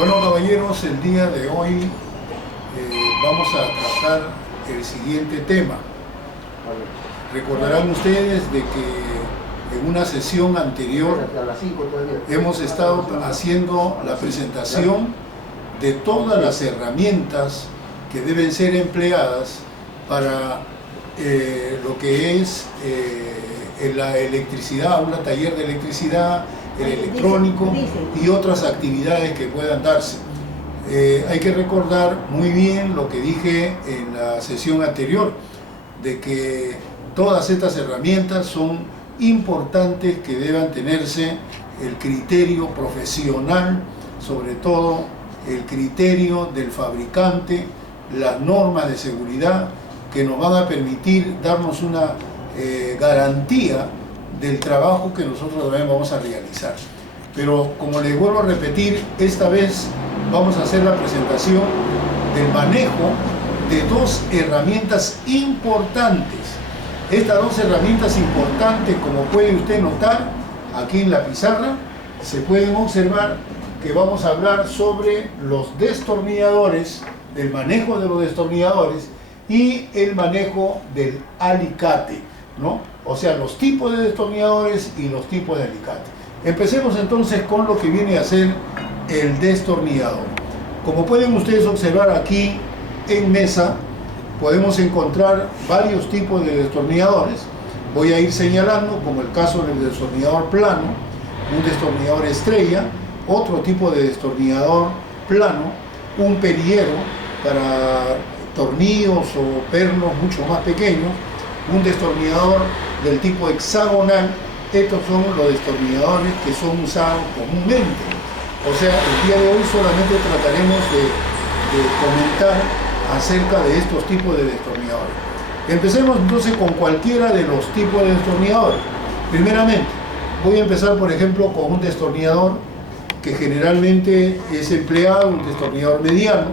Bueno, caballeros, el día de hoy vamos a tratar el siguiente tema. Recordarán ustedes de que en una sesión anterior hemos estado haciendo la presentación de todas las herramientas que deben ser empleadas para lo que es la electricidad, un taller de electricidad, el electrónico y otras actividades que puedan darse. Hay que recordar muy bien lo que dije en la sesión anterior, de que todas estas herramientas son importantes que deban tenerse el criterio profesional, sobre todo el criterio del fabricante, las normas de seguridad que nos van a permitir darnos una garantía del trabajo que nosotros también vamos a realizar. Pero como les vuelvo a repetir, esta vez vamos a hacer la presentación del manejo de dos herramientas importantes. Estas dos herramientas importantes, como puede usted notar aquí en la pizarra, se pueden observar que vamos a hablar sobre los destornilladores, el manejo de los destornilladores y el manejo del alicate, ¿no? O sea, los tipos de destornilladores y los tipos de alicate. Empecemos entonces con lo que viene a ser el destornillador. Como pueden ustedes observar aquí en mesa, podemos encontrar varios tipos de destornilladores. Voy a ir señalando, como el caso del destornillador plano, un destornillador estrella, otro tipo de destornillador plano, un perillero para tornillos o pernos mucho más pequeños, un destornillador del tipo hexagonal. Estos son los destornilladores que son usados comúnmente. O sea, el día de hoy solamente trataremos de comentar acerca de estos tipos de destornilladores. Empecemos entonces con cualquiera de los tipos de destornilladores. Primeramente, voy a empezar por ejemplo con un destornillador que generalmente es empleado, un destornillador mediano,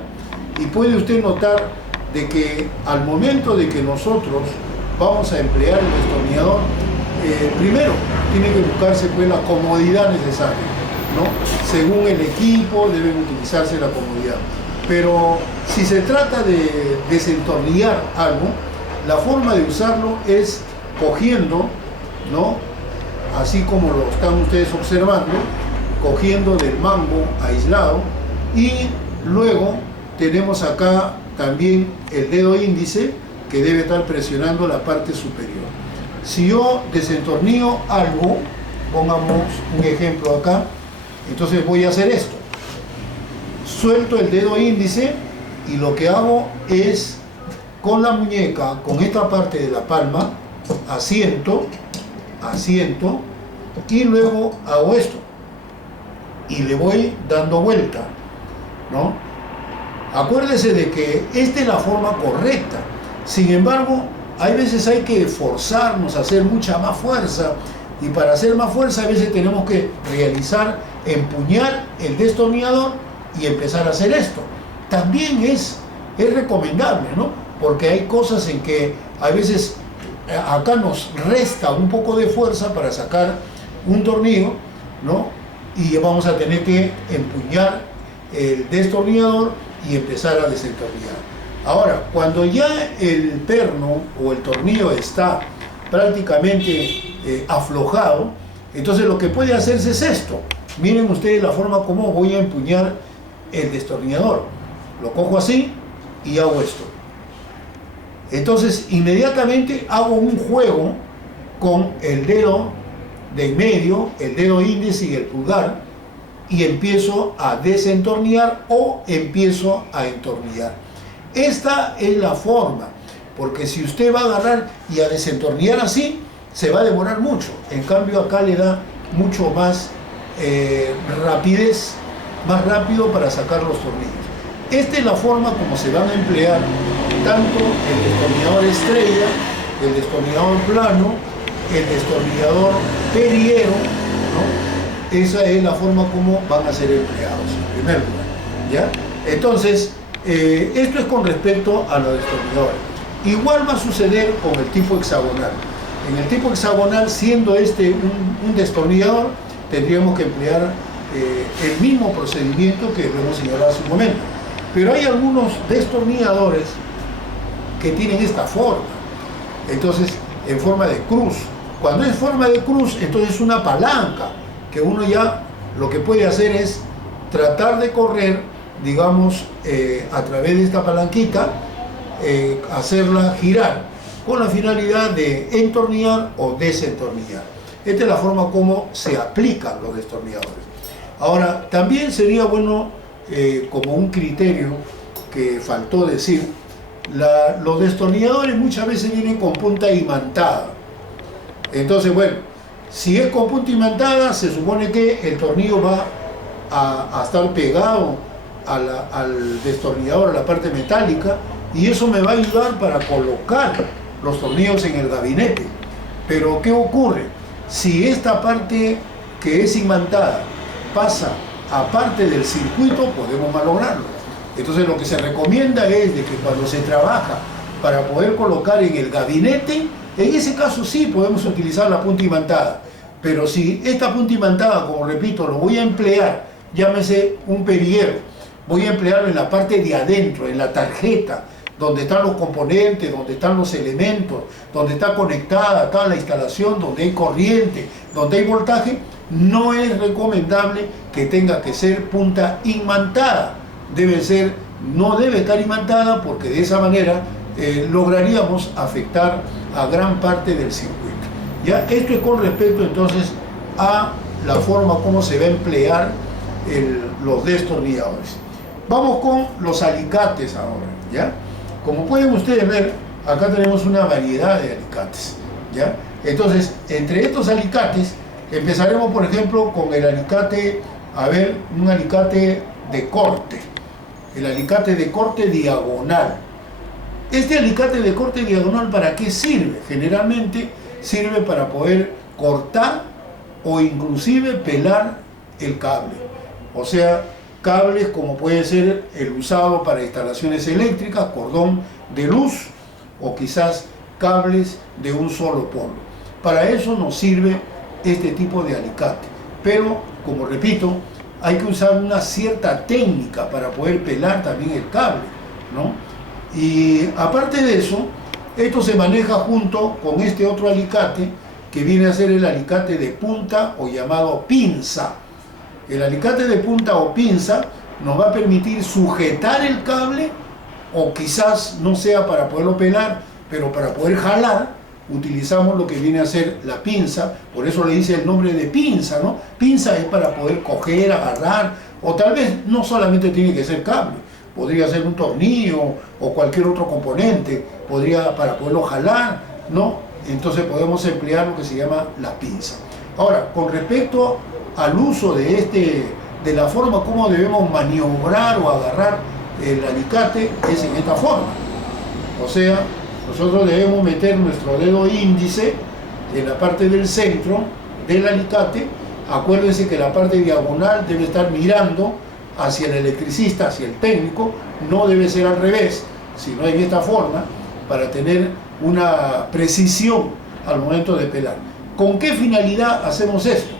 y puede usted notar de que al momento de que nosotros vamos a emplear el destornillador, primero tiene que buscarse pues la comodidad necesaria, ¿no? Según el equipo deben utilizarse la comodidad. Pero si se trata de desentornillar algo, la forma de usarlo es cogiendo, ¿no? Así como lo están ustedes observando, cogiendo del mango aislado, y luego tenemos acá también el dedo índice que debe estar presionando la parte superior. Si yo desentornillo algo, pongamos un ejemplo acá, entonces voy a hacer esto. Suelto el dedo índice y lo que hago es con la muñeca, con esta parte de la palma, asiento y luego hago esto y le voy dando vuelta, ¿no? Acuérdese de que esta es la forma correcta. Sin embargo, hay veces hay que forzarnos a hacer mucha más fuerza, y para hacer más fuerza a veces tenemos que empuñar el destornillador y empezar a hacer esto. También es recomendable, ¿no? Porque hay cosas en que a veces acá nos resta un poco de fuerza para sacar un tornillo, ¿no? Y vamos a tener que empuñar el destornillador y empezar a desentornillar. Ahora, cuando ya el perno o el tornillo está prácticamente aflojado, entonces lo que puede hacerse es esto. Miren ustedes la forma como voy a empuñar el destornillador. Lo cojo así y hago esto. Entonces inmediatamente hago un juego con el dedo de en medio, el dedo índice y el pulgar, y empiezo a desentornillar o empiezo a entornillar. Esta es la forma, porque si usted va a agarrar y a desentornillar así, se va a demorar mucho. En cambio acá le da mucho más rapidez, más rápido para sacar los tornillos. Esta es la forma como se van a emplear tanto el destornillador estrella, el destornillador plano, el destornillador perillero, ¿no? Esa es la forma como van a ser empleados en primer lugar, ¿ya? Entonces, esto es con respecto a los destornilladores. Igual va a suceder con el tipo hexagonal. En el tipo hexagonal, siendo este un destornillador, tendríamos que emplear el mismo procedimiento que lo hemos señalado hace un momento. Pero hay algunos destornilladores que tienen esta forma, entonces en forma de cruz. Cuando es forma de cruz, entonces es una palanca que uno ya lo que puede hacer es tratar de correr, digamos, a través de esta palanquita, hacerla girar con la finalidad de entornillar o desentornillar. Esta es la forma como se aplican los destornilladores. Ahora, también sería bueno, como un criterio que faltó decir, los destornilladores muchas veces vienen con punta imantada. Entonces, bueno, si es con punta imantada, se supone que el tornillo va a estar pegado al destornillador, a la parte metálica, y eso me va a ayudar para colocar los tornillos en el gabinete. Pero ¿qué ocurre? Si esta parte que es imantada pasa aparte del circuito, podemos malograrlo. Entonces lo que se recomienda es de que cuando se trabaja para poder colocar en el gabinete, en ese caso sí podemos utilizar la punta imantada. Pero si esta punta imantada, como repito, lo voy a emplear, llámese un perillero, voy a emplearlo en la parte de adentro, en la tarjeta, donde están los componentes, donde están los elementos, donde está conectada toda la instalación, donde hay corriente, donde hay voltaje, no es recomendable que tenga que ser punta imantada. No debe estar imantada, porque de esa manera lograríamos afectar a gran parte del circuito. ¿Ya? Esto es con respecto entonces a la forma como se va a emplear los destornilladores. Vamos con los alicates ahora, ¿ya? Como pueden ustedes ver, acá tenemos una variedad de alicates, ¿ya? Entonces, entre estos alicates, empezaremos, por ejemplo, con el alicate, un alicate de corte. El alicate de corte diagonal. Este alicate de corte diagonal, ¿para qué sirve? Generalmente sirve para poder cortar o inclusive pelar el cable. O sea, cables como puede ser el usado para instalaciones eléctricas, cordón de luz, o quizás cables de un solo polo. Para eso nos sirve este tipo de alicate. Pero, como repito, hay que usar una cierta técnica para poder pelar también el cable, ¿no? Y aparte de eso, esto se maneja junto con este otro alicate que viene a ser el alicate de punta o llamado pinza. El alicate de punta o pinza nos va a permitir sujetar el cable, o quizás no sea para poderlo pelar, pero para poder jalar utilizamos lo que viene a ser la pinza. Por eso le dice el nombre de pinza, ¿no? Pinza es para poder coger, agarrar, o tal vez no solamente tiene que ser cable, podría ser un tornillo o cualquier otro componente, podría para poderlo jalar, ¿no? Entonces podemos emplear lo que se llama la pinza. Ahora, con respecto al uso de la forma como debemos maniobrar o agarrar el alicate, es en esta forma. O sea, nosotros debemos meter nuestro dedo índice en la parte del centro del alicate. Acuérdense que la parte diagonal debe estar mirando hacia el electricista, hacia el técnico, no debe ser al revés, sino en esta forma, para tener una precisión al momento de pelar. ¿Con qué finalidad hacemos esto?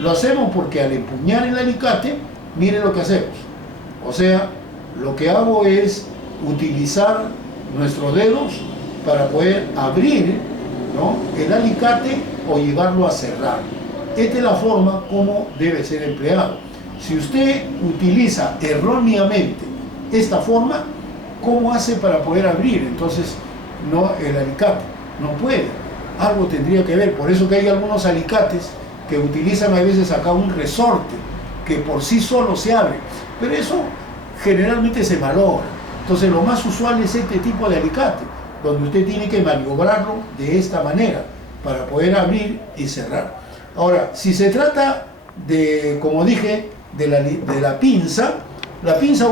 Lo hacemos porque al empuñar el alicate, miren lo que hacemos. O sea, lo que hago es utilizar nuestros dedos para poder abrir, ¿no?, el alicate o llevarlo a cerrar. Esta es la forma como debe ser empleado. Si usted utiliza erróneamente esta forma, ¿cómo hace para poder abrir entonces el alicate? No puede. Algo tendría que ver. Por eso que hay algunos alicates que utilizan a veces acá un resorte que por sí solo se abre. Pero eso generalmente se malogra. Entonces lo más usual es este tipo de alicate, donde usted tiene que maniobrarlo de esta manera para poder abrir y cerrar. Ahora, si se trata de, como dije, de la pinza,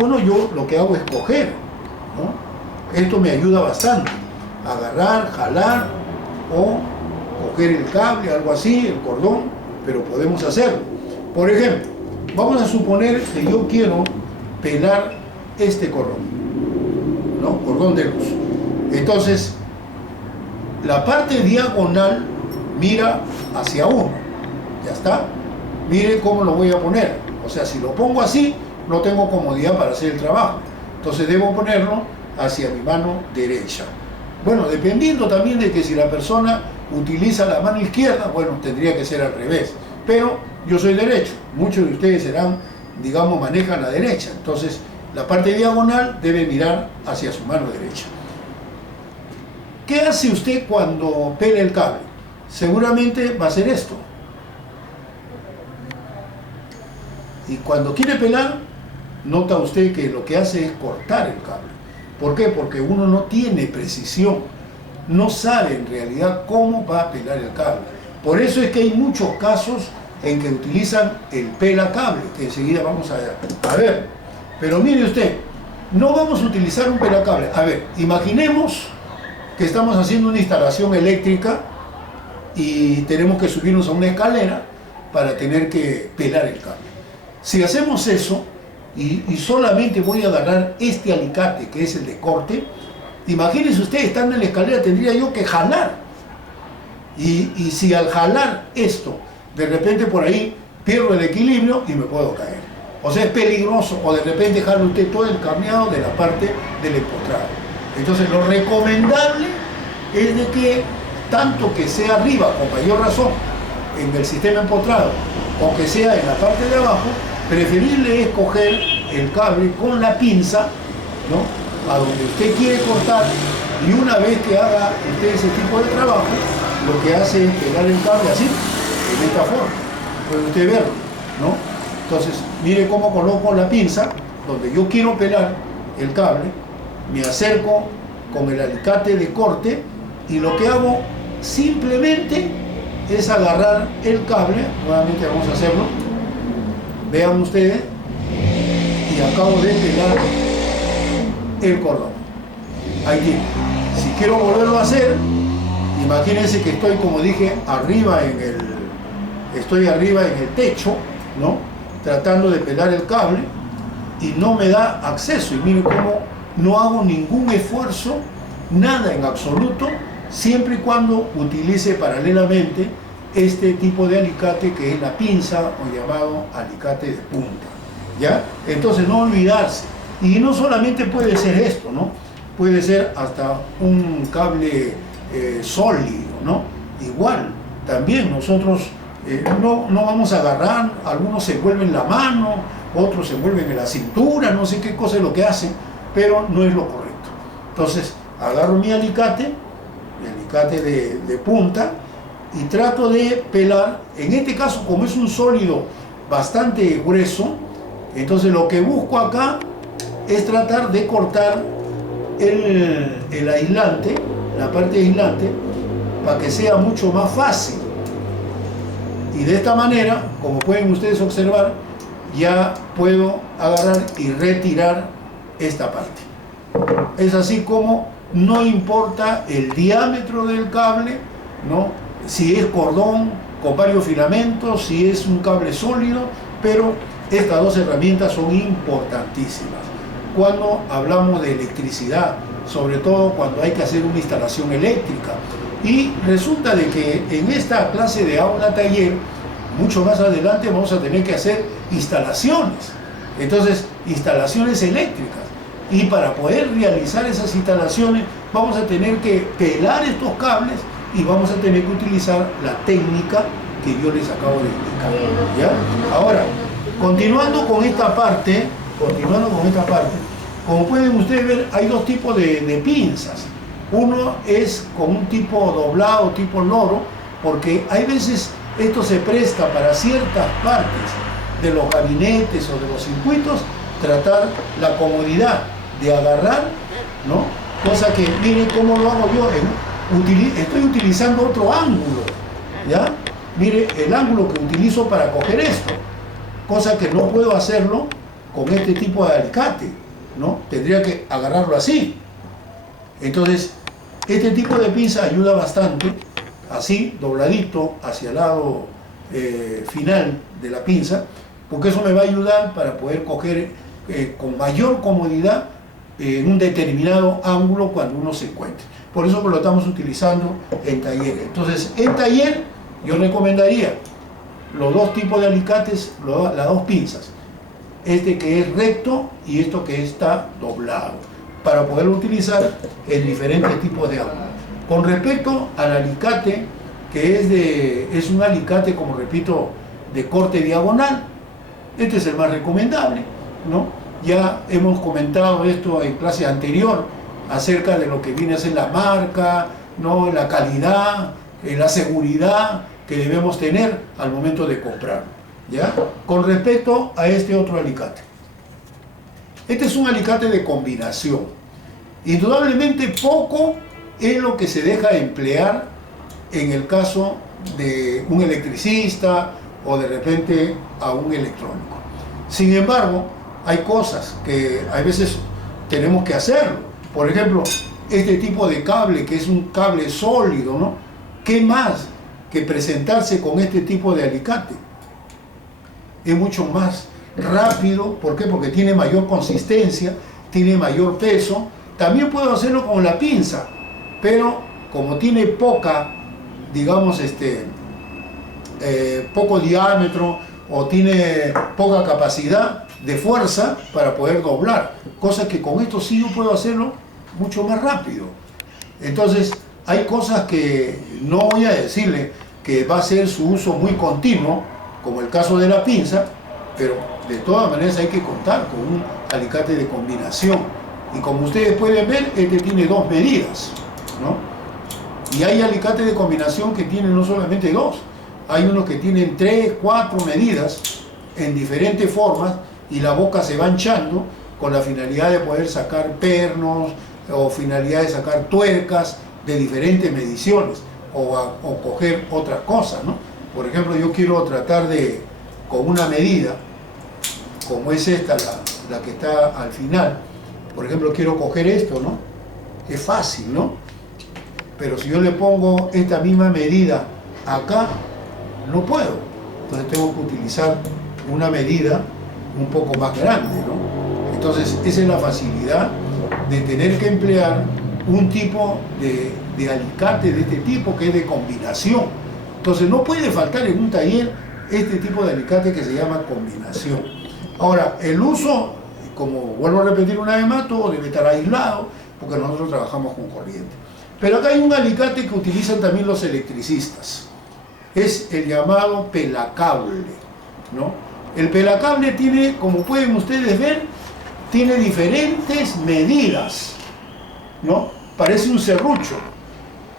bueno, yo lo que hago es coger, ¿no? Esto me ayuda bastante, agarrar, jalar o coger el cable, algo así, el cordón, pero podemos hacerlo. Por ejemplo, vamos a suponer que yo quiero pelar este cordón, ¿no? Cordón de luz. Entonces, la parte diagonal mira hacia uno. Ya está. Mire cómo lo voy a poner. O sea, si lo pongo así, no tengo comodidad para hacer el trabajo. Entonces debo ponerlo hacia mi mano derecha. Bueno, dependiendo también de que si la persona utiliza la mano izquierda, bueno, tendría que ser al revés. Pero yo soy derecho, muchos de ustedes serán, digamos, manejan la derecha. Entonces, la parte diagonal debe mirar hacia su mano derecha. ¿Qué hace usted cuando pela el cable? Seguramente va a hacer esto. Y cuando quiere pelar, nota usted que lo que hace es cortar el cable. ¿Por qué? Porque uno no tiene precisión, no sabe en realidad cómo va a pelar el cable. Por eso es que hay muchos casos en que utilizan el pelacable, que enseguida vamos a ver. Pero mire usted, no vamos a utilizar un pelacable. A ver, imaginemos que estamos haciendo una instalación eléctrica y tenemos que subirnos a una escalera para tener que pelar el cable. Si hacemos eso, y solamente voy a agarrar este alicate, que es el de corte, imagínense usted, estando en la escalera, tendría yo que jalar. Y si al jalar esto, de repente por ahí pierdo el equilibrio y me puedo caer. O sea, es peligroso, o de repente jala usted todo el cableado de la parte del empotrado. Entonces, lo recomendable es de que, tanto que sea arriba, con mayor razón, en el sistema empotrado, o que sea en la parte de abajo, preferible es coger el cable con la pinza, ¿no?, a donde usted quiere cortar, y una vez que haga usted ese tipo de trabajo, lo que hace es pegar el cable así, de esta forma. Puede usted verlo, ¿no? Entonces, mire cómo coloco la pinza, donde yo quiero pelar el cable, me acerco con el alicate de corte, y lo que hago simplemente es agarrar el cable, nuevamente vamos a hacerlo, vean ustedes, y acabo de pelar el cordón. Ahí tiene. Si quiero volverlo a hacer, imagínense que estoy, como dije, arriba en el techo, ¿no?, tratando de pelar el cable, y no me da acceso. Y miren cómo no hago ningún esfuerzo, nada en absoluto, siempre y cuando utilice paralelamente este tipo de alicate, que es la pinza, o llamado alicate de punta, ¿ya? Entonces, no olvidarse. Y no solamente puede ser esto, ¿no? Puede ser hasta un cable sólido, ¿no? Igual, también nosotros no vamos a agarrar, algunos se envuelven la mano, otros se envuelven en la cintura, no sé qué cosa es lo que hacen, pero no es lo correcto. Entonces, agarro mi alicate de punta, y trato de pelar. En este caso, como es un sólido bastante grueso, entonces lo que busco acá es tratar de cortar el aislante, la parte aislante, para que sea mucho más fácil. Y de esta manera, como pueden ustedes observar, ya puedo agarrar y retirar esta parte. Es así como no importa el diámetro del cable, ¿no?, si es cordón con varios filamentos, si es un cable sólido, pero estas dos herramientas son importantísimas cuando hablamos de electricidad, sobre todo cuando hay que hacer una instalación eléctrica. Y resulta de que en esta clase de aula taller, mucho más adelante vamos a tener que hacer instalaciones, entonces instalaciones eléctricas, y para poder realizar esas instalaciones vamos a tener que pelar estos cables, y vamos a tener que utilizar la técnica que yo les acabo de explicar, ¿ya? Ahora, continuando con esta parte, como pueden ustedes ver, hay dos tipos de pinzas. Uno es con un tipo doblado, tipo loro, porque hay veces esto se presta para ciertas partes de los gabinetes o de los circuitos, tratar la comodidad de agarrar, ¿no? Cosa que, miren cómo lo hago yo, estoy utilizando otro ángulo, ¿ya? Mire el ángulo que utilizo para coger esto, cosa que no puedo hacerlo con este tipo de alicate, ¿no? Tendría que agarrarlo así. Entonces, este tipo de pinza ayuda bastante, así, dobladito hacia el lado final de la pinza, porque eso me va a ayudar para poder coger con mayor comodidad en un determinado ángulo cuando uno se encuentre. Por eso que lo estamos utilizando en talleres. Entonces, en taller yo recomendaría los dos tipos de alicates, las dos pinzas. este que es recto y esto que está doblado, para poderlo utilizar en diferentes tipos de ángulos. Con respecto al alicate, que es un alicate, como repito, de corte diagonal, este es el más recomendable, ¿no? Ya hemos comentado esto en clase anterior acerca de lo que viene a ser la marca, ¿no? La calidad, la seguridad que debemos tener al momento de comprar, ¿ya? Con respecto a este otro alicate, este es un alicate de combinación. Indudablemente poco es lo que se deja emplear en el caso de un electricista o de repente a un electrónico. Sin embargo, hay cosas que a veces tenemos que hacerlo. Por ejemplo, este tipo de cable, que es un cable sólido, ¿no? ¿Qué más que presentarse con este tipo de alicate? Es mucho más rápido. ¿Por qué? Porque tiene mayor consistencia, tiene mayor peso. También puedo hacerlo con la pinza, pero como tiene poca, digamos, poco diámetro o tiene poca capacidad de fuerza para poder doblar, cosa que con esto sí yo puedo hacerlo mucho más rápido. Entonces hay cosas que no voy a decirle que va a ser su uso muy continuo, como el caso de la pinza, pero de todas maneras hay que contar con un alicate de combinación. Y como ustedes pueden ver, este tiene dos medidas, ¿no? Y hay alicates de combinación que tienen no solamente dos, hay unos que tienen 3, 4 medidas en diferentes formas, y la boca se va hinchando con la finalidad de poder sacar pernos o finalidad de sacar tuercas de diferentes mediciones o coger otras cosas, ¿no? Por ejemplo, yo quiero tratar de, con una medida como es esta, la que está al final, por ejemplo, quiero coger esto, ¿no? Es fácil, ¿no? Pero si yo le pongo esta misma medida acá, no puedo. Entonces tengo que utilizar una medida un poco más grande, ¿no? Entonces esa es la facilidad de tener que emplear un tipo de alicate de este tipo, que es de combinación. Entonces no puede faltar en un taller este tipo de alicate que se llama combinación. Ahora, el uso, como vuelvo a repetir una vez más, todo debe estar aislado, porque nosotros trabajamos con corriente. Pero acá hay un alicate que utilizan también los electricistas. Es el llamado pelacable, ¿no? El pelacable tiene, como pueden ustedes ver, tiene diferentes medidas, ¿no? Parece un serrucho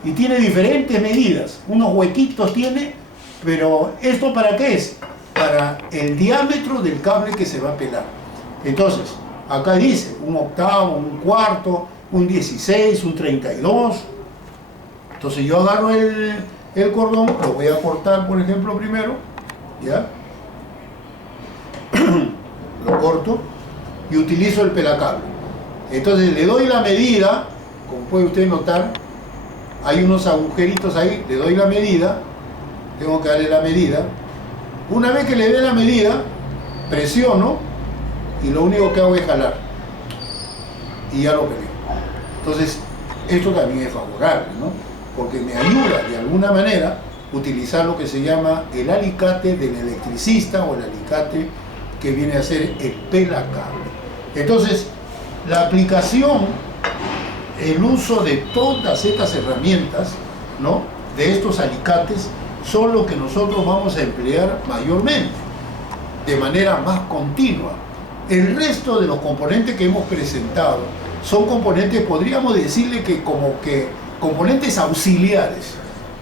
y tiene diferentes medidas. Unos huequitos tiene, pero ¿esto para qué es? Para el diámetro del cable que se va a pelar. Entonces, acá dice un octavo, un cuarto, un 16, un 32. Entonces yo agarro el cordón, lo voy a cortar, por ejemplo, primero, ¿ya? Lo corto y utilizo el pelacable. Entonces le doy la medida, como puede usted notar, hay unos agujeritos ahí, le doy la medida, tengo que darle la medida. Una vez que le dé la medida, presiono y lo único que hago es jalar y ya lo peleo. Entonces esto también es favorable, ¿no? Porque me ayuda de alguna manera utilizar lo que se llama el alicate del electricista o el alicate que viene a ser el pelacable. Entonces la aplicación, el uso de todas estas herramientas, ¿no? De estos alicates son los que nosotros vamos a emplear mayormente, de manera más continua. El resto de los componentes que hemos presentado son componentes, podríamos decirle que como que componentes auxiliares,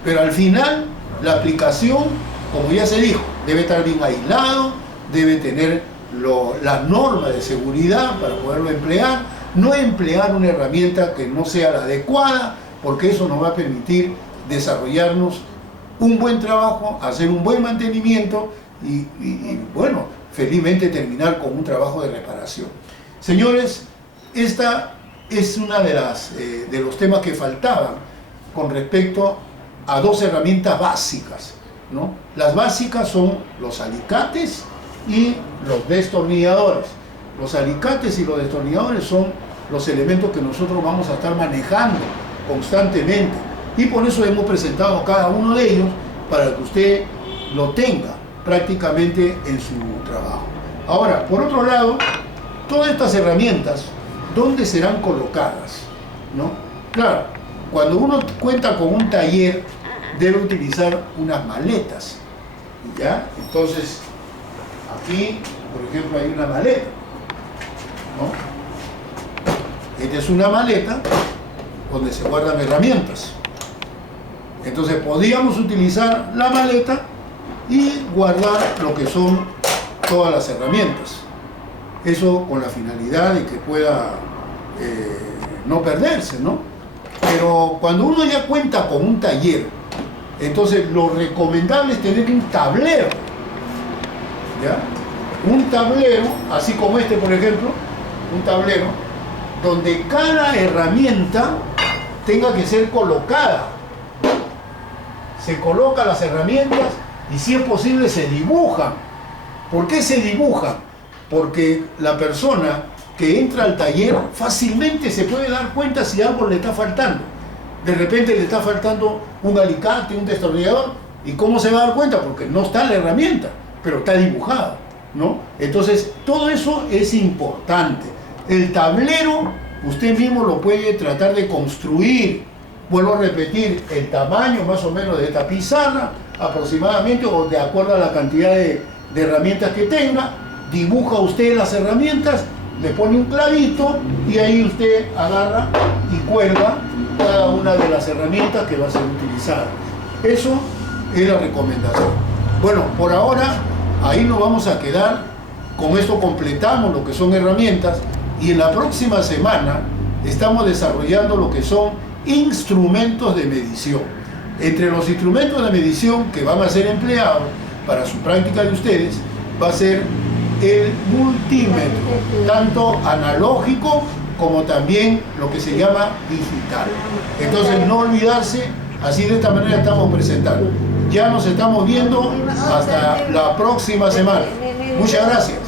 pero al final la aplicación, como ya se dijo, debe estar bien aislado, debe tener las normas de seguridad para poderlo emplear, no emplear una herramienta que no sea la adecuada, porque eso nos va a permitir desarrollarnos un buen trabajo, hacer un buen mantenimiento y bueno, felizmente terminar con un trabajo de reparación. Señores, esta es una de los temas que faltaban con respecto a dos herramientas básicas, ¿no? Las básicas son los alicates y los destornilladores. Los alicates y los destornilladores son los elementos que nosotros vamos a estar manejando constantemente, y por eso hemos presentado cada uno de ellos para que usted lo tenga prácticamente en su trabajo. Ahora, por otro lado, todas estas herramientas, ¿dónde serán colocadas? ¿No? Claro, cuando uno cuenta con un taller, debe utilizar unas maletas, ¿ya? Entonces, aquí, por ejemplo, hay una maleta, ¿no? Esta es una maleta donde se guardan herramientas. Entonces, podríamos utilizar la maleta y guardar lo que son todas las herramientas. Eso con la finalidad de que pueda no perderse, ¿no? Pero cuando uno ya cuenta con un taller, entonces lo recomendable es tener un tablero, ¿ya? Un tablero, así como este, por ejemplo, un tablero donde cada herramienta tenga que ser colocada. Se colocan las herramientas y, si es posible, se dibujan. ¿Por qué se dibujan? Porque la persona que entra al taller fácilmente se puede dar cuenta si algo le está faltando. De repente le está faltando un alicate, un destornillador. ¿Y cómo se va a dar cuenta? Porque no está la herramienta, pero está dibujada, ¿no? Entonces, todo eso es importante. El tablero, usted mismo lo puede tratar de construir. Vuelvo a repetir, el tamaño más o menos de esta pizarra, aproximadamente, o de acuerdo a la cantidad de herramientas que tenga. Dibuja usted las herramientas, le pone un clavito y ahí usted agarra y cuelga cada una de las herramientas que va a ser utilizada. Eso es la recomendación. Bueno, por ahora ahí nos vamos a quedar. Con esto completamos lo que son herramientas, y en la próxima semana estamos desarrollando lo que son instrumentos de medición. Entre los instrumentos de medición que van a ser empleados para su práctica de ustedes va a ser el multímetro, tanto analógico como también lo que se llama digital. Entonces, no olvidarse, así de esta manera estamos presentando. Ya nos estamos viendo hasta la próxima semana. Muchas gracias.